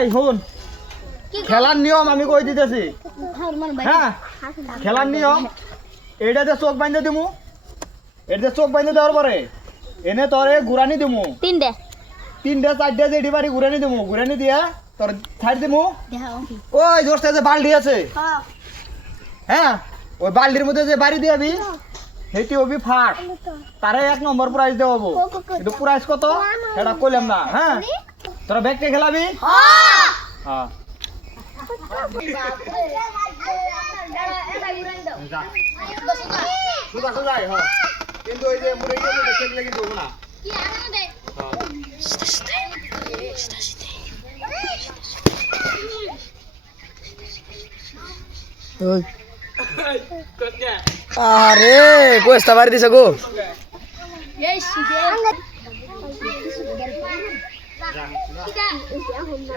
এই শুন খেলার নিয়ম আমি কই দিতেছি হ্যাঁ খেলার নিয়ম এটাতে চোখ বাইন্ধে দিমু এটাতে চোখ বাইন্ধে দেওয়ার পরে এনে তোরে ঘুরানি দিমু তিনটে চারটে যেটি বাড়ি ঘুরানি দিমু ঘুরানি দিয়া তোর ছাড় দিমু ওই দোষটা যে বালতি আছে হ্যাঁ ওই বালতির মধ্যে যে বাড়ি দিয়াবি সেটি হবি ফাট তারে 1 নম্বর প্রাইজ দেওয়া হবো কিন্তু প্রাইজ কত সেটা কইলাম না হ্যাঁ তোরা ব্যাগটা খেলাবি হ্যাঁ কিন্তু ওই যে মুড়ে খেললে কিন্তু হবো না আরে কোস্তা বাড়ি দিছে গো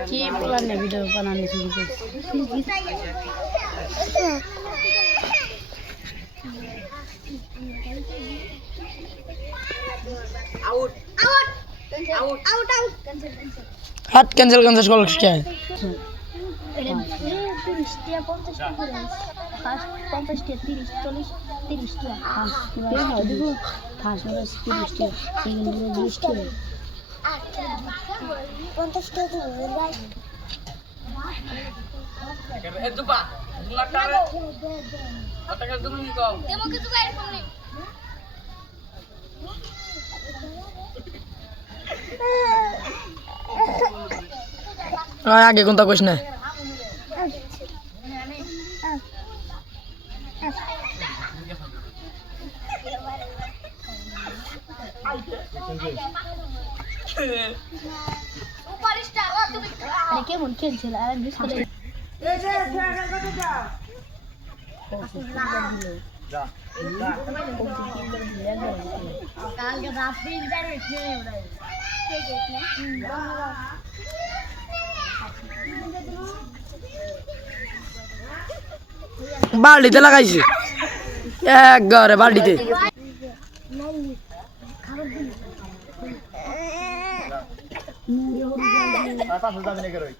কি বলার ভিডিও বানানো শুরু করছি out out out out out হাত ক্যান্সেল ক্যান্সেল কল কি এটা 30 টিয়া 50 টাকা করে 50 টিয়া 30 40 30 টিয়া ফার্স্ট 30 টিয়া সেকেন্ড 20 টিয়া 50 টাকা ভাই এ দুপা দুলাটারে কতটা তুমি কও তেমন কিছু বাইরে ফোন নেই আগে কোনটা কইছ না সুপারস্টার তুমি কেমন খেলছিল আর মিস করে কালকে রাত্রি যাবে খেলে ওড়াই বালতিতে লাগাইছে একবারে বালতিতে যাবি না কেরই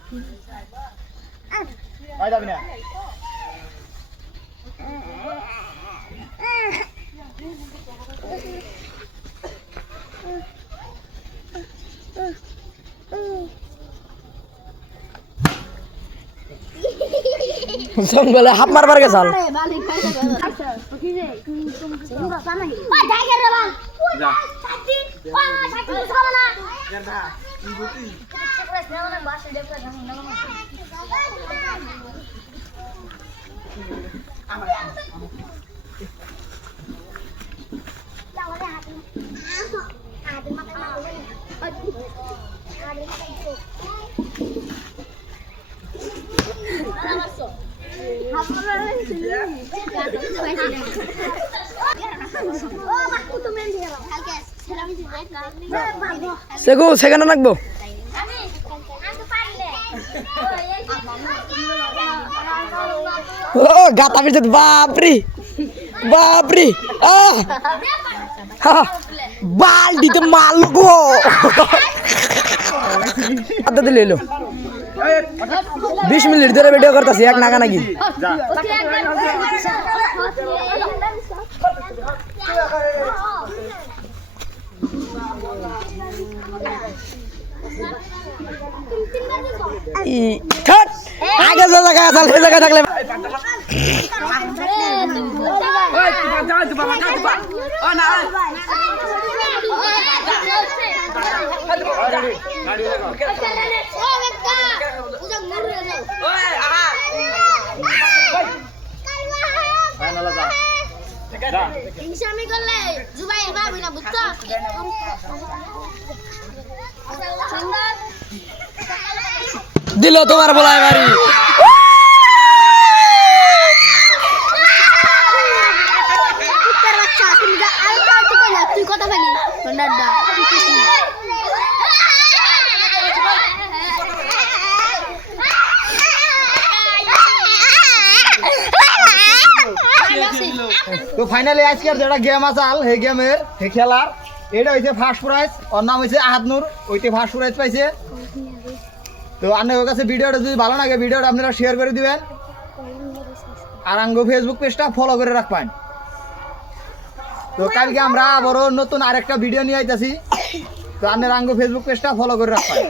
ভাই যাবি না জঙ্গলে হাত মারবার গেছাল ওই টাইগার রে বাল যা সাথী ওই সাথী খাবো না বাসে দেখো সেগো সেখানে রাখবো ও গাতা বিরত বাপরি বাপরি বালতিতে মাল গো আদা দিলে এলো 20 মিনিট ধরে ভিডিও করতেছি এক নাগা নাকি যা আগে যে জায়গায় আসাল সেই জায়গায় থাকলে ওই দুপা যা দুপা ও না ওই আহা ফাইনালে যা যা ইনশামি করলে জুবাইর ভাবি না বুঝছো সুন্দর দিল তোমার বলায় বাড়ি তুই কথা ফেলি ঠান্ডা তো ফাইনালি আজকের যেটা গেম আসাল সেই গেমের সেই খেলার এটা হইছে ফার্স্ট প্রাইজ ওর নাম হইছে আহাদনুর ওইতে ফার্স্ট প্রাইজ পাইছে তো আপনাদের কাছে ভিডিওটা যদি ভালো লাগে ভিডিওটা আপনারা শেয়ার করে দিবেন আর আঙ্গো ফেসবুক পেজটা ফলো করে রাখবেন। তো কালকে আমরা আবারও নতুন আরেকটা ভিডিও নিয়ে আইতাছি। তো আপনারা আঙ্গো ফেসবুক পেজটা ফলো করে রাখবেন।